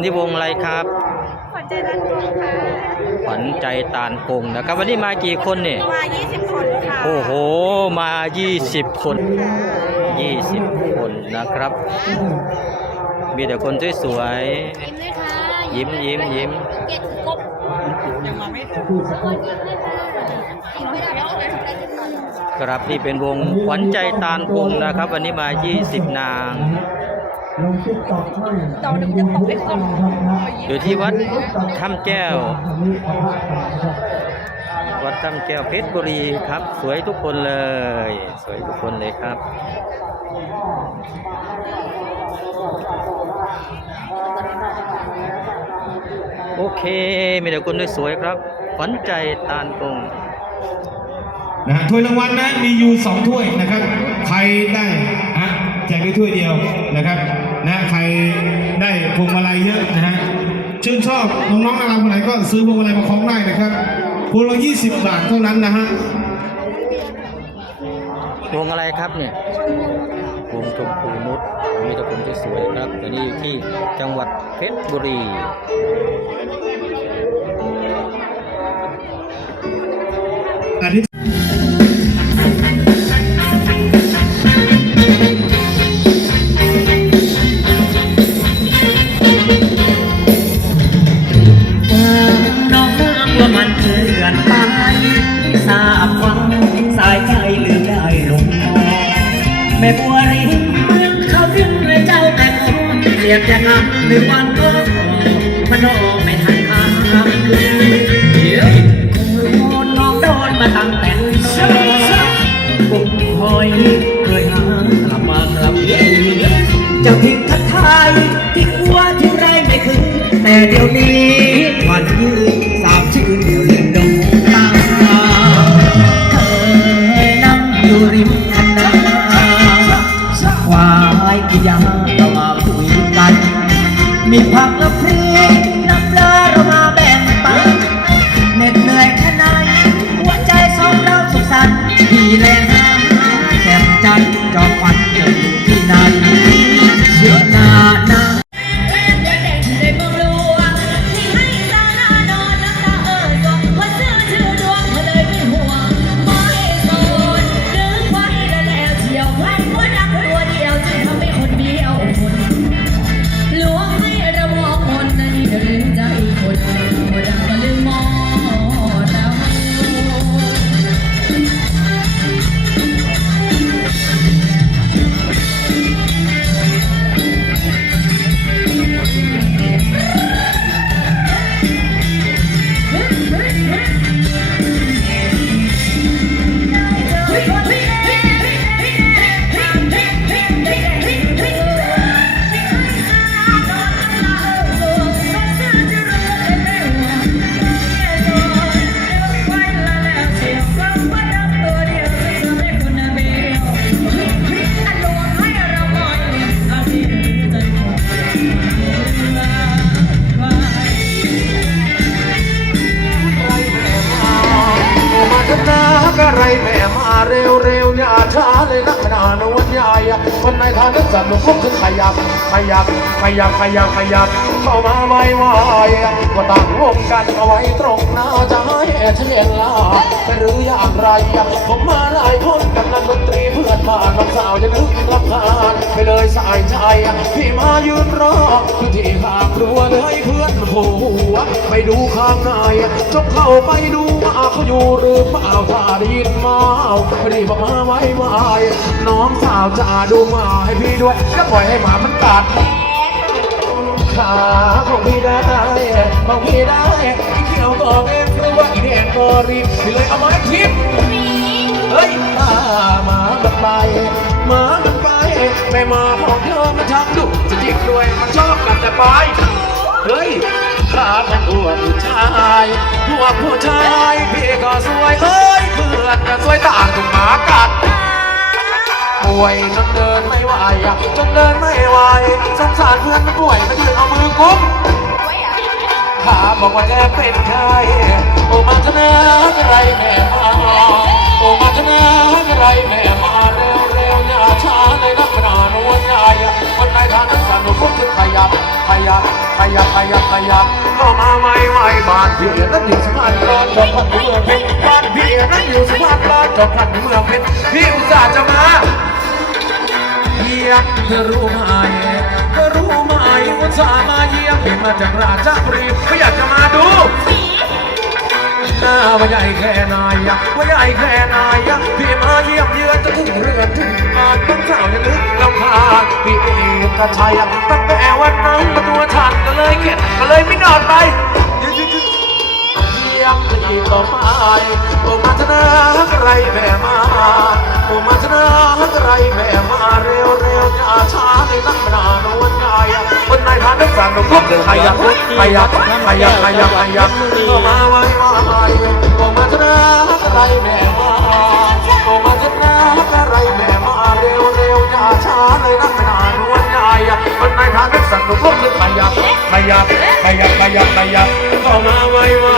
นี่วงอะไรครับขวัญใจรันโกค่ะขวัญใจตาลปงนะครับ วันนี้มากี่คนเนี่ยมา 20 คนค่ะ โอ้โห มา 20 คน 20 คนนะครับ มีแต่คนสวยยิ้มเลยค่ะยิ้มยิ้มยิ้มเกียรติกบยังมาไม่ถึงสวัสดีค่ะยิ้มไม่ได้แล้วเลยทำได้ติดต่อๆ ครับนี่เป็นวงขวัญใจตาลปงนะครับ วันนี้มา 20 นางอยู่ที่วัดถ้ำแก้ว วัดถ้ำแก้วเพชรบุรีครับ สวยทุกคนเลย สวยทุกคนเลยครับโอเค มีแต่คนสวยครับขวัญใจตาลปง นะฮะถ้วยรางวัลนะมีอยู่สองถ้วยนะครับ ใครได้ฮะแจกได้ถ้วยเดียวนะครับนะใครได้พวงมาลัยเยอะนะฮะชื่นชอบน้องๆนางรำคนไหนก็ซื้อพวงมาลัยมาคล้องได้นะครับพวงละ20บาทเท่านั้นนะฮะวงอะไรครับเนี่ยวงชมพูนุชมีแต่คนที่สวยครับแต่นี่อยู่ที่จังหวัดเพชรบุรี ยกจะงามหรือวันก็มันโอไม่ทันคำคืนเดี๋ยวคงโดนน้องโดนมาตั้งแต่น้อยปุ่มคอยเคยหากลับมากลับเย็นจะพิงทักทายที่หัวที่ไรไม่คืนแต่เดี๋ยวนี้ Thank you. ยับคนในทางนึกจับหนุ่มพวกขึ้นขยับขยับขยับขยับขยับ เข้ามาไม่ไหวว่าต่างวงกันเอาไว้ตรงหน้าจะให้เช่นลาเป็นหรืออย่างไรผมมาหลายคนกับนักดนตรีเพื่อนบ้านน้องสาวจะนึกรำคาญไปเลยสายใจพี่มายืนรออยู่ที่ข้างรั้วเลยเพื่อนโผล่หัวไปดูข้างในจงเข้าไปดูว่าเขาอยู่หรือเปล่าถ้าได้ยินมารีบมาไว้ไว้น้องสาวจะดูมาให้พี่ด้วยก็ปล่อยให้หมามันกัด ขาของพี่ได้ของพี่ได้ไอ้เขียวก็เองหรือว่าไอ้แดงก็รีบไปเลยเอาไม้ทิพย์เฮ้ยมามามันไปมามันไปไม่มาของเธอมันช่างดุจะจิกด้วยมันชอบกันแต่ไปเฮ้ยขาเป็นอ้วนผู้ชายพวกผู้ชายพี่ก็สวยเฮ้ยเพื่อน ป่ยจนเดินไม่ไหวจนเดินไม่ไหวสงสารเพื่อนมันป่วยมันยืนเอามือกุมขาบอกว่าแกเป็นใครโอ้มาชนะอะไรแม่มาโอ้มาชนะอะไรแม่มาเร็วเร็วอย่าช้าเลยนักหนาโน้นยายคนในทางนั้นสนุกคนขยับขยับขยับขยับขยับก็มาไม่ไหวบาดเพียนั้นอยู่สุพรรณบ้านพันเมืองเพชรบาดเพียนั้นอยู่สุพรรณบ้านพันเมืองเพชรพี่อุตส่าห์จะมา เยี่ยมเธอรู้ไหมเธอรู้ไหมอุตส่ามาเยี่ยมพี่มาจากราชบุรีไม่อยากจะมาดูหน้าว่าใหญ่แค่นอะว่าใหญ่แค่นอะพี่มาเยี่ยมเยือนจะถึงเรือนถึงบ้านต้องเจ้ายังนึกลำพาพี่เอกชัยตั้งแต่วันนั้นตัวทันก็เลยเข็ดก็เลยไม่นอนไปเยี่ ยมพี่ต่อไปโอมาชนะไรแม่มาโอมาชนะไรแม่มาเร็วเร็วอย่าช้าในนักนานวันใหญ่อะคนนายทานทุกสั่งต้องพบขยับขยับขยับขยับขยับเข้ามาไว้มาโอมาชนาอะไรแม่ ทานนักสั่งต้องพบขยับขยับขยับขยับขยับเข้ามาไว้ไว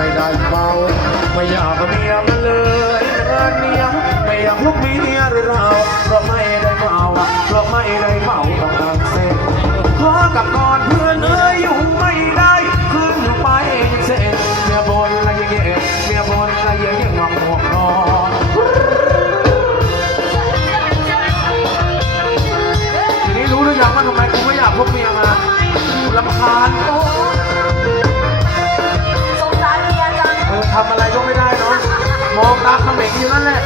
ไม่ได้เมาไม่อยากเมียมาเลยงานเมียไม่อยากลูกเมียหรือเราเพราะไม่ได้เมาเพราะไม่ได้เมาต้องกางเซ็นขอกับนอนเพื่อนเอ้ยอยู่ไม่ได้ มองตาเขม็งอยู่นั่นแหละ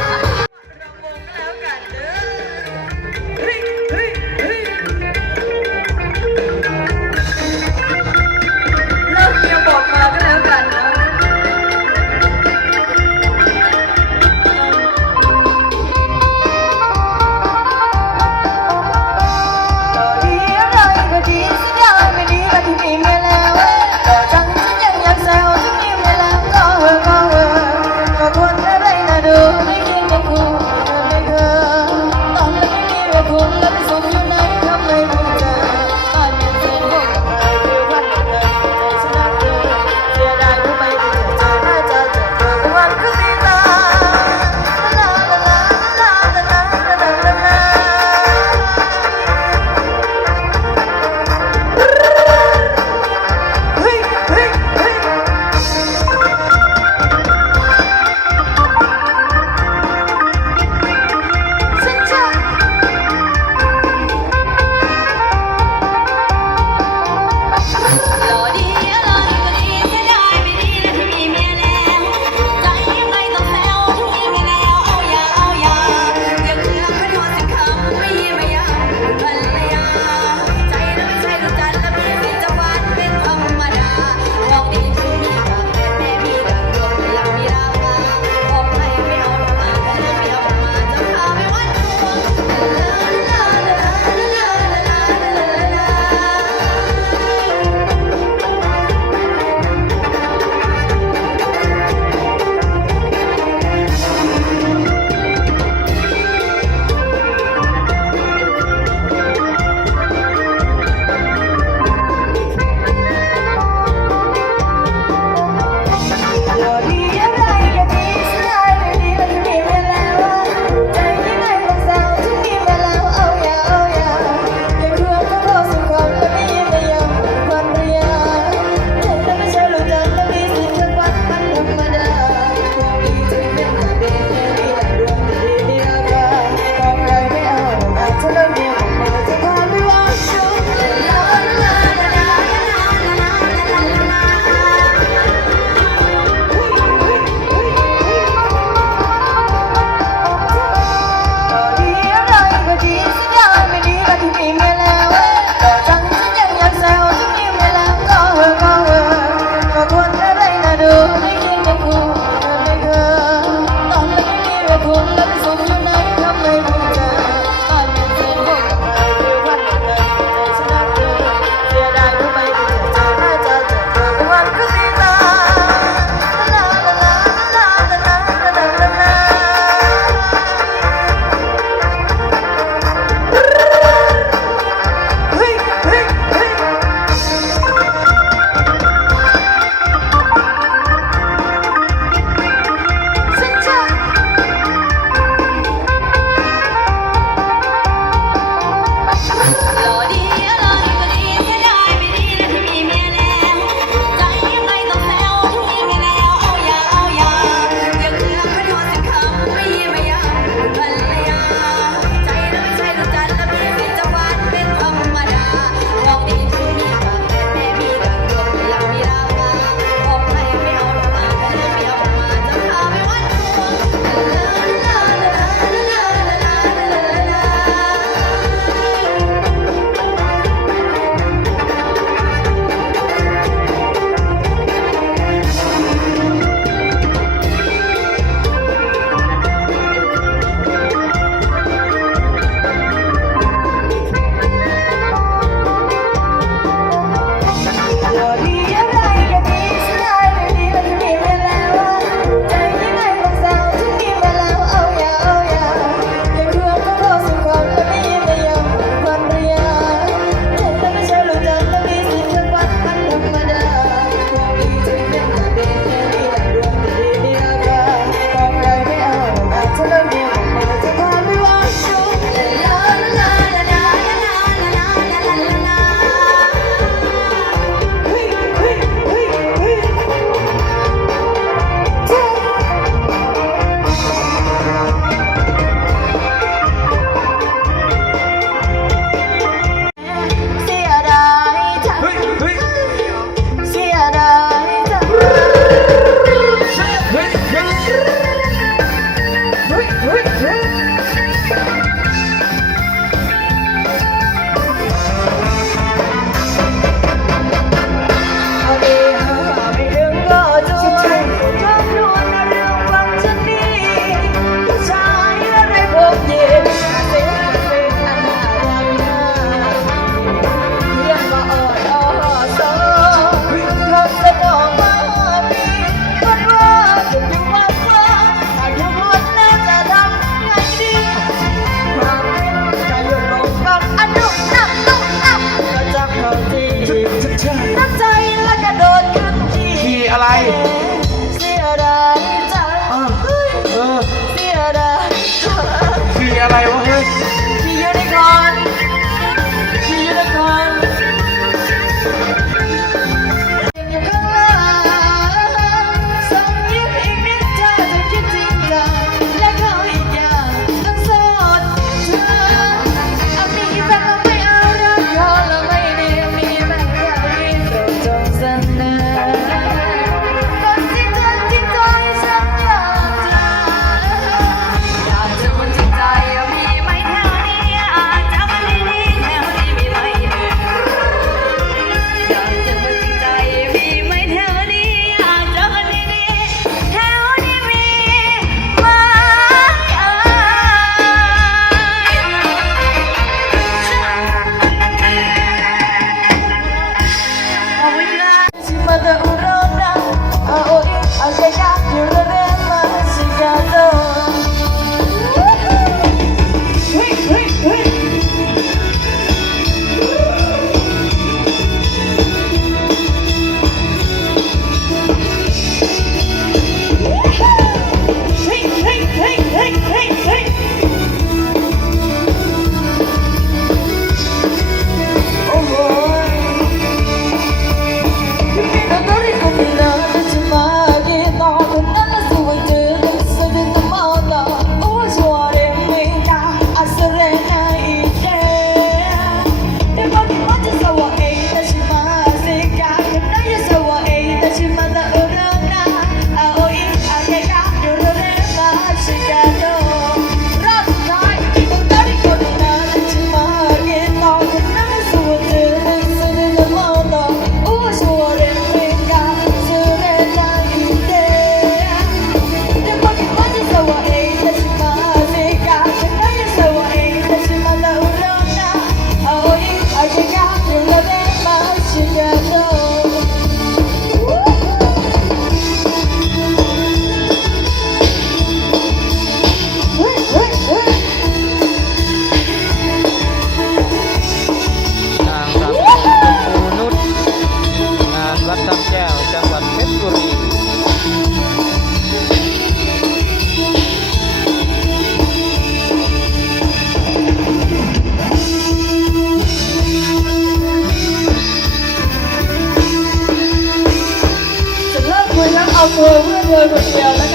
对呀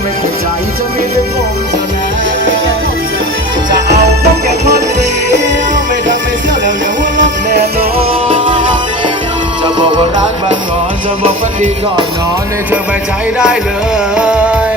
ไม่เข้าใจจะมีแต่ผมเท่านั้นจะเอาต้องแค่คนเดียวไม่ทำไม่เสียแล้วเดี๋ยวหัวลับแน่นอนจะบอกว่ารักบางงอนจะบอกว่าดีก่อนนอนให้เธอไปใจได้เลย